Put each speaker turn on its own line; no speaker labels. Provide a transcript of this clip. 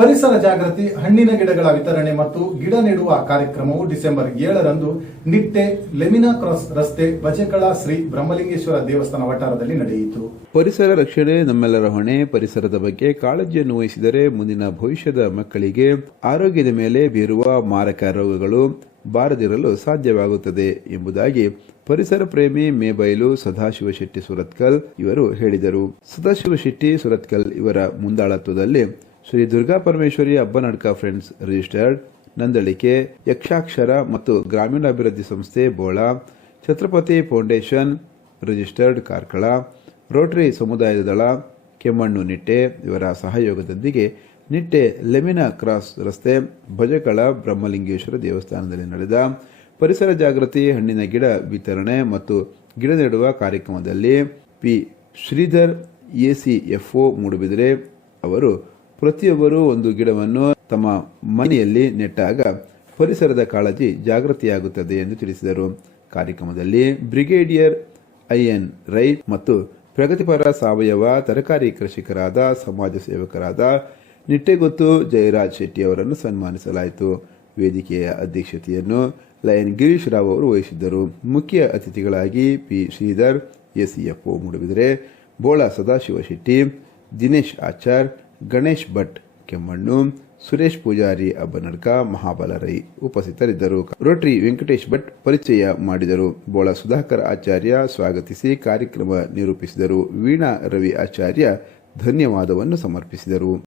ಪರಿಸರ ಜಾಗೃತಿ, ಹಣ್ಣಿನ ಗಿಡಗಳ ವಿತರಣೆ ಮತ್ತು ಗಿಡ ನೆಡುವ ಕಾರ್ಯಕ್ರಮವು ಡಿಸೆಂಬರ್ ಏಳರಂದು ನಿಟ್ಟೆ ಲೆಮಿನಾ ಕ್ರಾಸ್ ರಸ್ತೆ ಬಜಕಳ ಶ್ರೀ ಬ್ರಹ್ಮಲಿಂಗೇಶ್ವರ ದೇವಸ್ಥಾನ ವಠಾರದಲ್ಲಿ ನಡೆಯಿತು.
ಪರಿಸರ ರಕ್ಷಣೆ, ನಮ್ಮೆಲ್ಲರ ಹೊಣೆ, ಪರಿಸರದ ಬಗ್ಗೆ ಕಾಳಜಿಯನ್ನು ವಹಿಸಿದರೆ ಮುಂದಿನ ಭವಿಷ್ಯದ ಮಕ್ಕಳಿಗೆ ಆರೋಗ್ಯದ ಮೇಲೆ ಬೀರುವ ಮಾರಕ ರೋಗಗಳು ಬಾರದಿರಲು ಸಾಧ್ಯವಾಗುತ್ತದೆ ಎಂಬುದಾಗಿ ಪರಿಸರ ಪ್ರೇಮಿ ಮೇಬೈಲು ಸದಾಶಿವ ಶೆಟ್ಟಿ ಸುರತ್ಕಲ್ ಇವರು ಹೇಳಿದರು. ಸದಾಶಿವ ಶೆಟ್ಟಿ ಸುರತ್ಕಲ್ ಇವರ ಮುಂದಾಳತ್ವದಲ್ಲಿ ಶ್ರೀ ದುರ್ಗಾ ಪರಮೇಶ್ವರಿ ಅಬ್ಬನಡ್ಕ ಫ್ರೆಂಡ್ಸ್, ರಿಜಿಸ್ಟರ್ಡ್ ನಂದಳಿಕೆ, ಯಕ್ಷಾಕ್ಷರ ಮತ್ತು ಗ್ರಾಮೀಣಾಭಿವೃದ್ಧಿ ಸಂಸ್ಥೆ Bola, Chhatrapati foundation, registered Karkala, rotary ಸಮುದಾಯದ ದಳ, ಕೆಮ್ಮಣ್ಣು ನಿಟ್ಟೆ ಇವರ ಸಹಯೋಗದೊಂದಿಗೆ ನಿಟ್ಟೆ ಲೆಮಿನಾ ಕ್ರಾಸ್ ರಸ್ತೆ, ಭಜಕಳ ಬ್ರಹ್ಮಲಿಂಗೇಶ್ವರ ದೇವಸ್ಥಾನದಲ್ಲಿ ನಡೆದ ಪರಿಸರ ಜಾಗೃತಿ, ಹಣ್ಣಿನ ಗಿಡ ವಿತರಣೆ ಮತ್ತು ಗಿಡ ನೆಡುವ ಕಾರ್ಯಕ್ರಮದಲ್ಲಿ ಪಿ ಶ್ರೀಧರ್ ಎಸಿಎಫ್ಒ ಮೂಡುಬಿದಿರೆ ಅವರು ಪ್ರತಿಯೊಬ್ಬರೂ ಒಂದು ಗಿಡವನ್ನು ತಮ್ಮ ಮನೆಯಲ್ಲಿ ನೆಟ್ಟಾಗ ಪರಿಸರದ ಕಾಳಜಿ ಜಾಗೃತಿಯಾಗುತ್ತದೆ ಎಂದು ತಿಳಿಸಿದರು. ಕಾರ್ಯಕ್ರಮದಲ್ಲಿ ಬ್ರಿಗೇಡಿಯರ್ ಐಎನ್ ರೈ ಮತ್ತು ಪ್ರಗತಿಪರ ಸಾವಯವ ತರಕಾರಿ ಕೃಷಿಕರಾದ, ಸಮಾಜ ಸೇವಕರಾದ ನಿಟ್ಟೆಗೊತ್ತು ಜಯರಾಜ್ ಶೆಟ್ಟಿ ಅವರನ್ನು ಸನ್ಮಾನಿಸಲಾಯಿತು. ವೇದಿಕೆಯ ಅಧ್ಯಕ್ಷತೆಯನ್ನು ಲಯನ್ ಗಿರೀಶ್ ರಾವ್ ಅವರು ವಹಿಸಿದ್ದರು. ಮುಖ್ಯ ಅತಿಥಿಗಳಾಗಿ ಪಿ ಶ್ರೀಧರ್ ಎಸ್ಇಎಫ್ಒ ಮೂಡುಬಿದರೆ, ಬೋಳ ಸದಾಶಿವ ಶೆಟ್ಟಿ, ದಿನೇಶ್ ಆಚಾರ್ ಗಣೇಶ್ ಭಟ್, ಕೆಮ್ಮಣ್ಣು, ಸುರೇಶ್ ಪೂಜಾರಿ, ಅಬ್ಬನಡ್ಕ ಮಹಾಬಲ ರೈ ಉಪಸ್ಥಿತರಿದ್ದರು. ರೋಟರಿ ವೆಂಕಟೇಶ್ ಭಟ್ ಪರಿಚಯ ಮಾಡಿದರು. ಬೋಳ ಸುಧಾಕರ್ ಆಚಾರ್ಯ ಸ್ವಾಗತಿಸಿ ಕಾರ್ಯಕ್ರಮ ನಿರೂಪಿಸಿದರು. ವೀಣಾ ರವಿ ಆಚಾರ್ಯ ಧನ್ಯವಾದವನ್ನು ಸಮರ್ಪಿಸಿದರು.